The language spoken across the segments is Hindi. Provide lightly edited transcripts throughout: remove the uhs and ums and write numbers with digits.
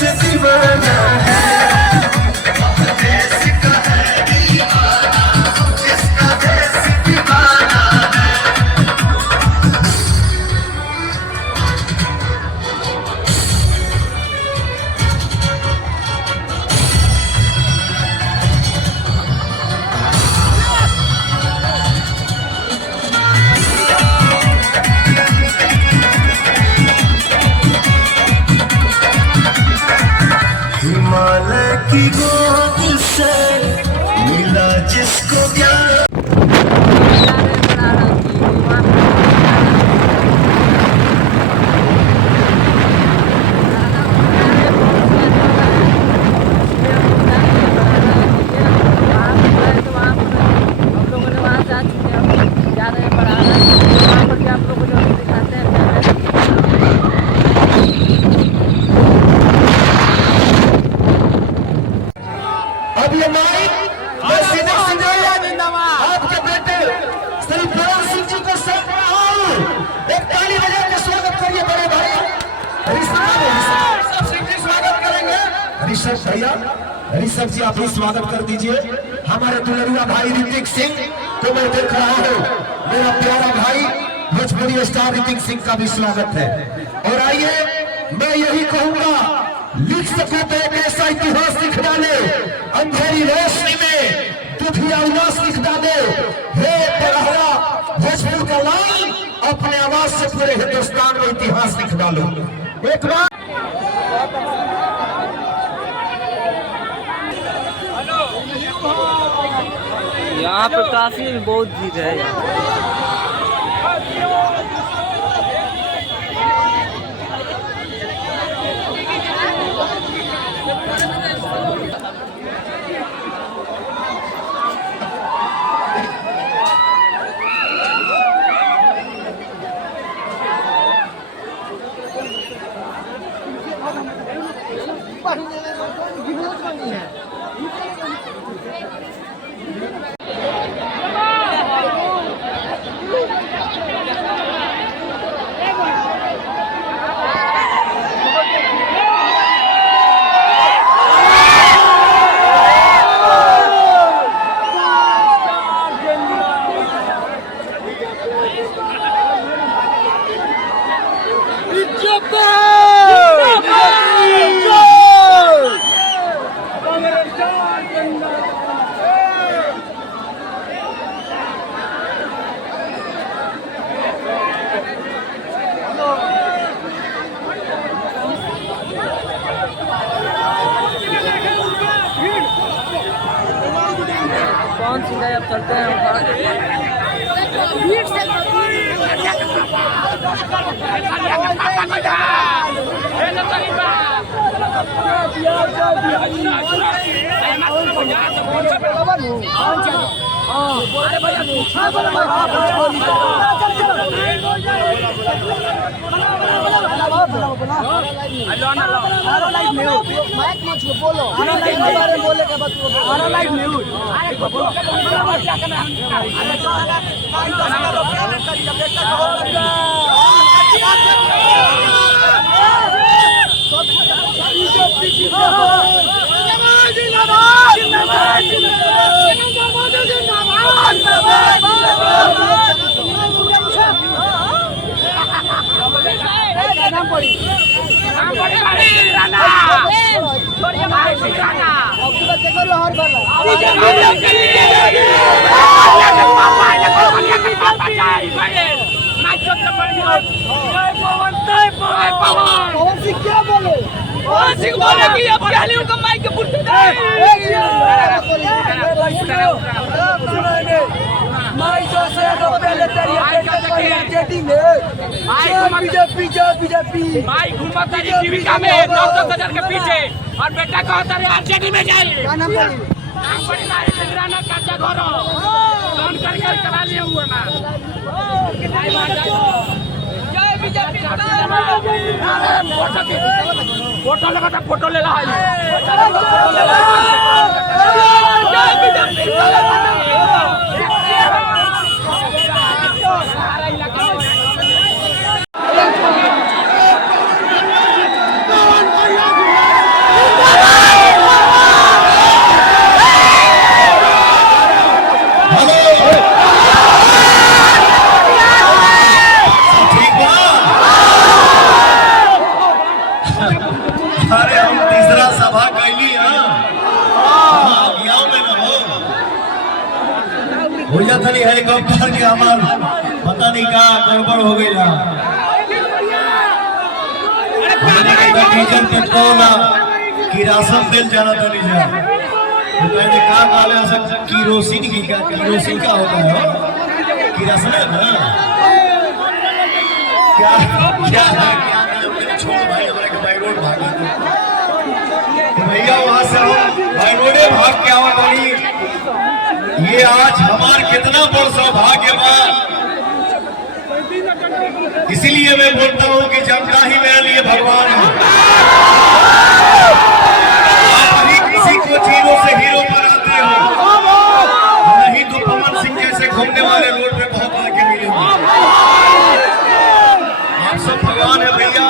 दीवाना है, देश का है दीवाना, इसका देश दीवाना है। हिमालय की गोद से मिला जिसको ज्ञान। अब ये माइक मैं सीधे आपके बेटे श्री पवन सिंह जी को सौंप रहा हूं। एक ताली बजा के स्वागत करिए बड़े भाई ऋषभ सिंह जी, स्वागत करेंगे। ऋषभ भैया, ऋषभ जी आप भी स्वागत कर दीजिए। हमारे दुलरुआ भाई ऋतिक सिंह को मैं देख रहा हूं, मेरा प्यारा भाई भोजपुरी स्टार ऋतिक सिंह का भी स्वागत है। और आइए मैं यही कहूंगा, लिख सको तो एक ऐसा इतिहास लिख डाले, अंधेरी रोशनी में दुखिया उदास लिख डाले। हे पढ़ा भोजपुर का लाल, अपने आवाज से पूरे हिंदुस्तान में इतिहास लिख डालो। एक बार यहाँ पर काफी बहुत भीड़ है। कौन सी गाय अब चलते हैं पवन सिंह क्या बोले? पवन सिंह बोले कि अब पहले उनका माइक के पुट बीजेपी भाई घूमता है जीविका में 10,000 के पीछे और बेटा कहता है आरजेडी में जाइए। कच्चा घर फोन करके करा लिए हुए ना फोटो लगा था, फोटो ले रहा है। हेलीकॉप्टर के हमार पता नहीं का गड़बड़ हो गई डीजल पेट्रोल किरासन तेल जाना तो नहीं जा तो कहने का काले सब किरोसिन की क्या किरोसिन का होता है किरासन है ना क्या क्या क्या छोड़ भाई हमारे के बाई रोड भागा तो भैया वहां से हम बाई रोडे भाग के आवा बनी ये आज हमार कितना बड़ सौभाग्य बा इसीलिए मैं बोलता हूं कि जनता ही मेरे लिए भगवान है आप ही किसी को जीरो से हीरो बनाते हो नहीं तो पवन सिंह जैसे घूमने वाले रोड पे बहुत आगे मिले आप सब भगवान है भैया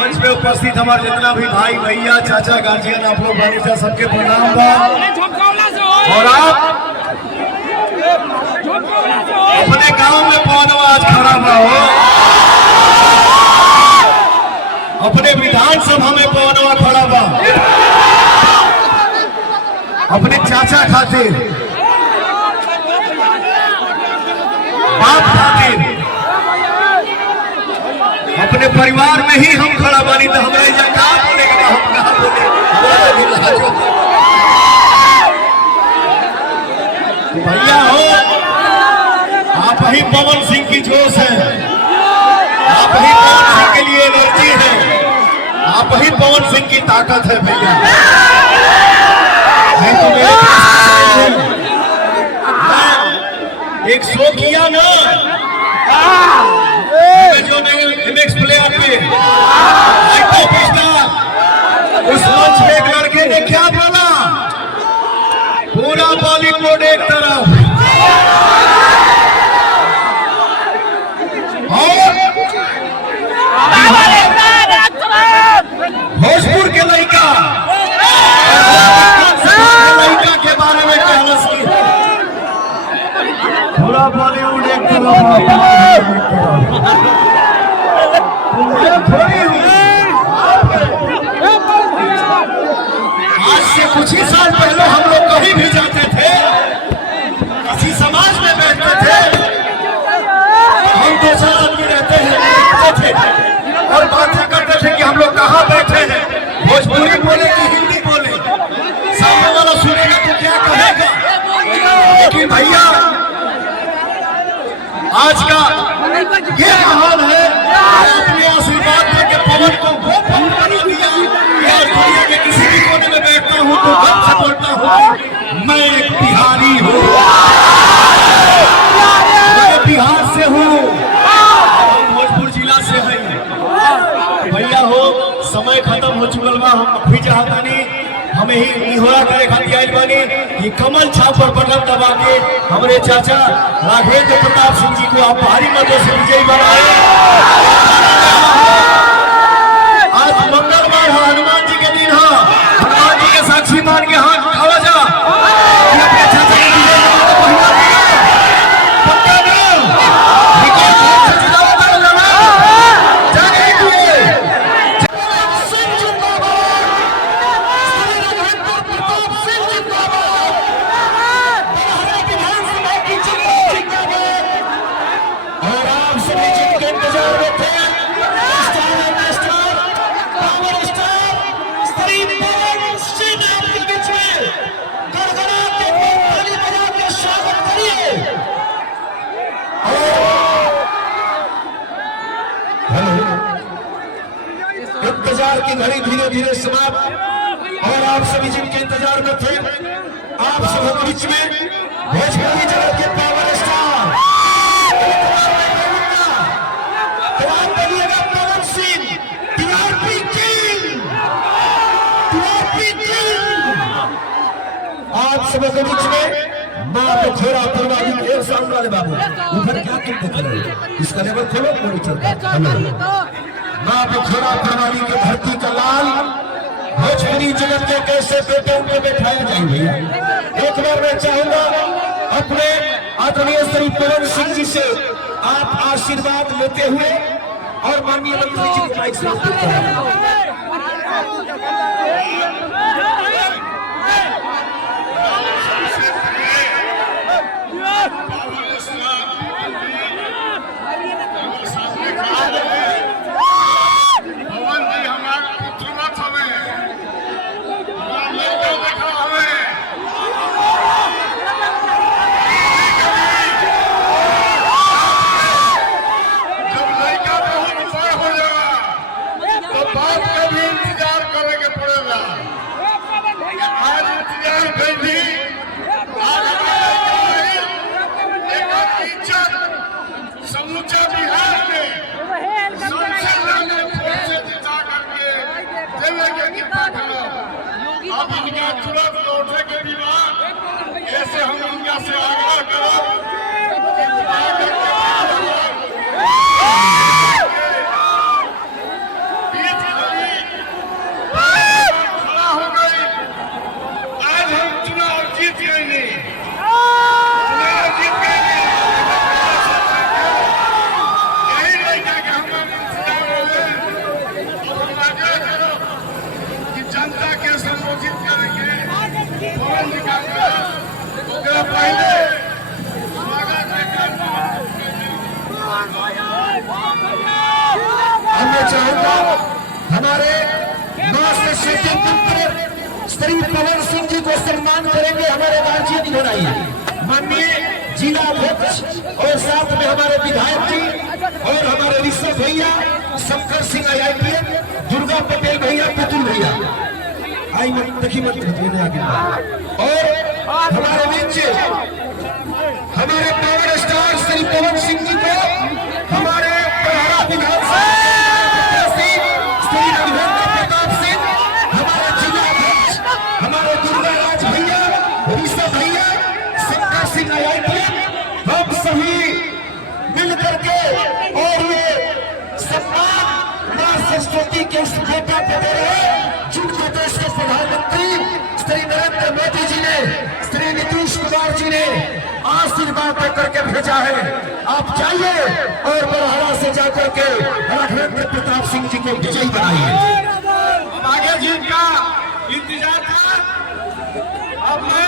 मंच पे उपस्थित हमारे जितना भी भाई भैया चाचा गार्जियन आप लोग बने सबके प्रणाम बा और आप अपने गांव में पौधवा आज खड़ा हुआ हो अपने विधानसभा में पौधवा खड़ा हुआ अपने चाचा खातिर बाप खातिर अपने परिवार में ही हम खड़ा बानी तो हमारे कहा बोलेगा हम कहा बोले भैया हो आप ही पवन सिंह की जोश है आप ही पवन सिंह के लिए एनर्जी है आप ही पवन सिंह की ताकत है भैया नहीं तो मैं एक शो किया ना जो एमएक्स प्लेयर पे उस मंच में एक लड़के ने क्या बोला पूरा बॉलीवुड एक तरफ भोजपुर के लड़का के बारे में कहलस की पूरा बॉलीवुड एक आज से कुछ ही साल पहले हम लोग कहीं भी जाते थे किसी समाज में बैठते थे हम दो चार आदमी रहते थे और बातें करते थे कि हम लोग कहाँ बैठे हैं भोजपुरी बोले कि हिंदी बोले सामने वाला सुनेगा तो क्या कहेगा लेकिन भैया आज का ये माहौल है अपने आशीर्वाद देके पवन को वो पवन बना दिया कि आज दुनिया के किसी भी कोने में बैठता हूँ तो गर्व से बोलता हूँ मैं एक बिहारी हूँ मैं बिहार से हूँ भोजपुर जिला से है भैया हो समय खत्म हो चुकल बा हम भी चाहता नहीं हमें ही निहोरा करे खातिर आइल बानी कि कमल छाप पर बटन दबा के हमारे चाचा राघवेंद्र प्रताप सिंह जी को आप भारी मतों से विजयी बनाए आज मंगलवार है हनुमान जी के दिन है हनुमान जी के साक्षी मान के हाथ खावा जा अपने चाचा के विजय पक्का नहीं रिकॉर्ड से जितावा कर जाना जाने इंतजार की घड़ी धीरे धीरे समाप्त और आप सभी जिनके इंतजार में थे आप सबके बीच में भोजपुरी जगत के power star Pawan Singh TRP king आप सबके बीच में माँ पे घोड़ा पूर्वाधिक एक साउंड वाले बाबू उधर क्या तुम देख रहे हो इसका लेवल खोलो मॉनिटर माँ पे घोड़ा पूर्वाधिक की धरती का लाल भोजपुरी जगत के कैसे बेटे उनके बैठाया जाए भैया एक बार मैं चाहूंगा अपने आदरणीय श्री पवन सिंह जी से आप आशीर्वाद लेते हुए और माननीय मंत्री जी को माइक से से आग्रह करो बीच गली खड़ा हो गई। आज हम चुनाव जीत गए नहीं, चुनाव जीत गए नहीं। यही लड़का के हम इंतजार बोले और आग्रह करो कि जनता के संबोधित करेंगे। पवन जी का ओकरा पहले स्वागत है। मैं चाहूंगा हमारे मास्टर शेखर पुत्र श्री पवन सिंह जी को सम्मान करेंगे। हमारे गार्जियन बनाइए माननीय जिला अध्यक्ष और साथ में हमारे विधायक जी और हमारे ऋषभ भैया, शंकर सिंह IIPN, दुर्गा पटेल भैया, पुतुल भैया आई मत देखी मत देने आगे। और हमारे बीच हमारे पावर स्टार श्री पवन सिंह जी को हमारे प्रहारा विधानसभा श्री रघुवेंद्र प्रताप सिंह, हमारे जिला अध्यक्ष हमारे दुर्गा राज भैया, ऋषभ भैया, शंकर सिंह IIPN, हम सभी मिल करके और ये सम्मान मां सरस्वती के इस बेटा को दे रहे हैं जिनको देश के प्रधानमंत्री श्री नरेंद्र मोदी जी ने, श्री नीतीश कुमार जी ने आशीर्वाद देकर के भेजा है। आप जाइए और बरहरा से जाकर के रघुवेंद्र प्रताप सिंह जी को विजयी बनाइए। अब आगे जीत का इंतजार था। अब मैं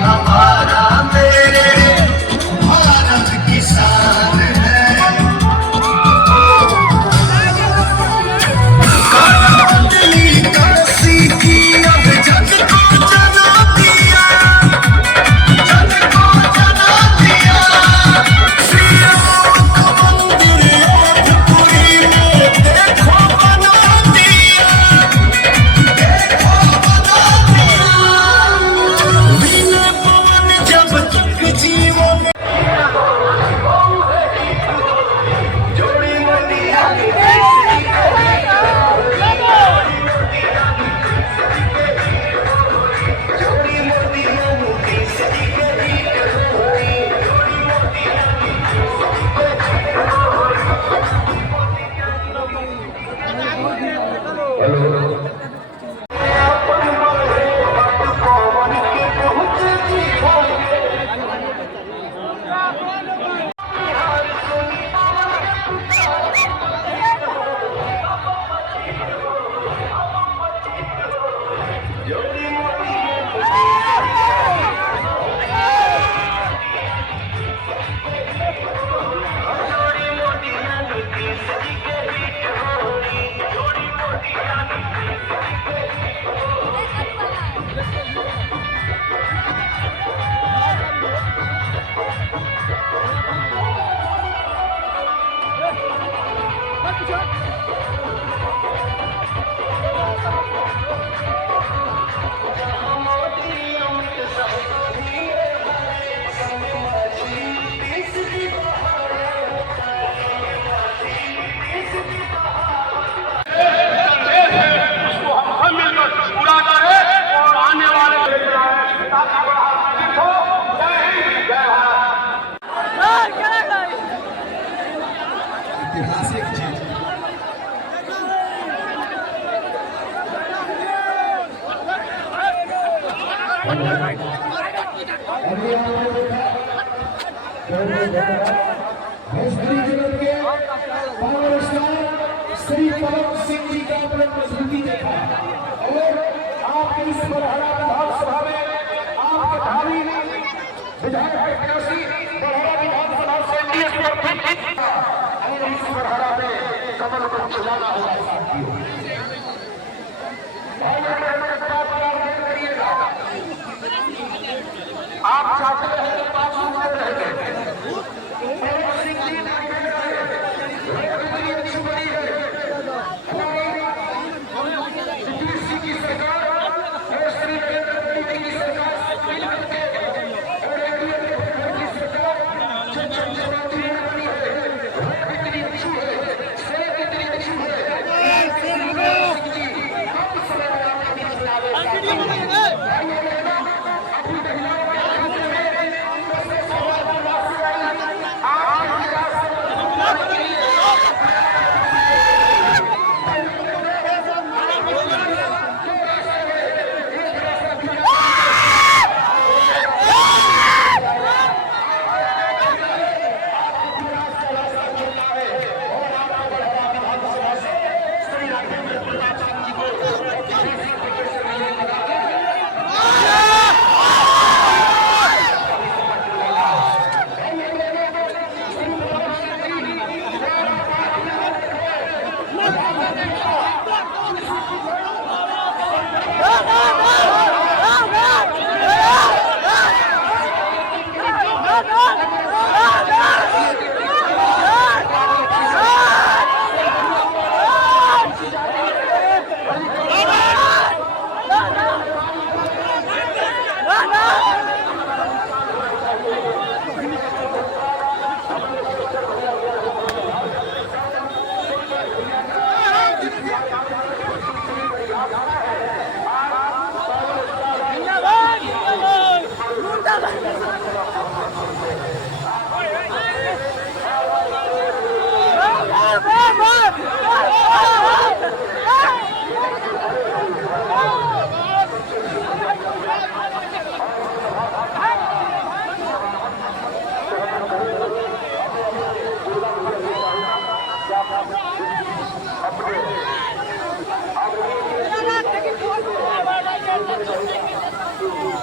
हमारा मेरे भारत भोजपुरी जगत के पावर स्टार श्री पवन सिंह जी का अपने मजबूती देखा और आपके इस बड़हरा विधानसभा में आपके भावी विधायक प्रत्याशी बड़हरा विधानसभा से और इस बड़हरा में कमल को खिलाना होगा साथियों। आप चाहते हैं कि 5 मिनट रहेंगे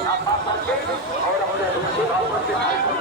और अपने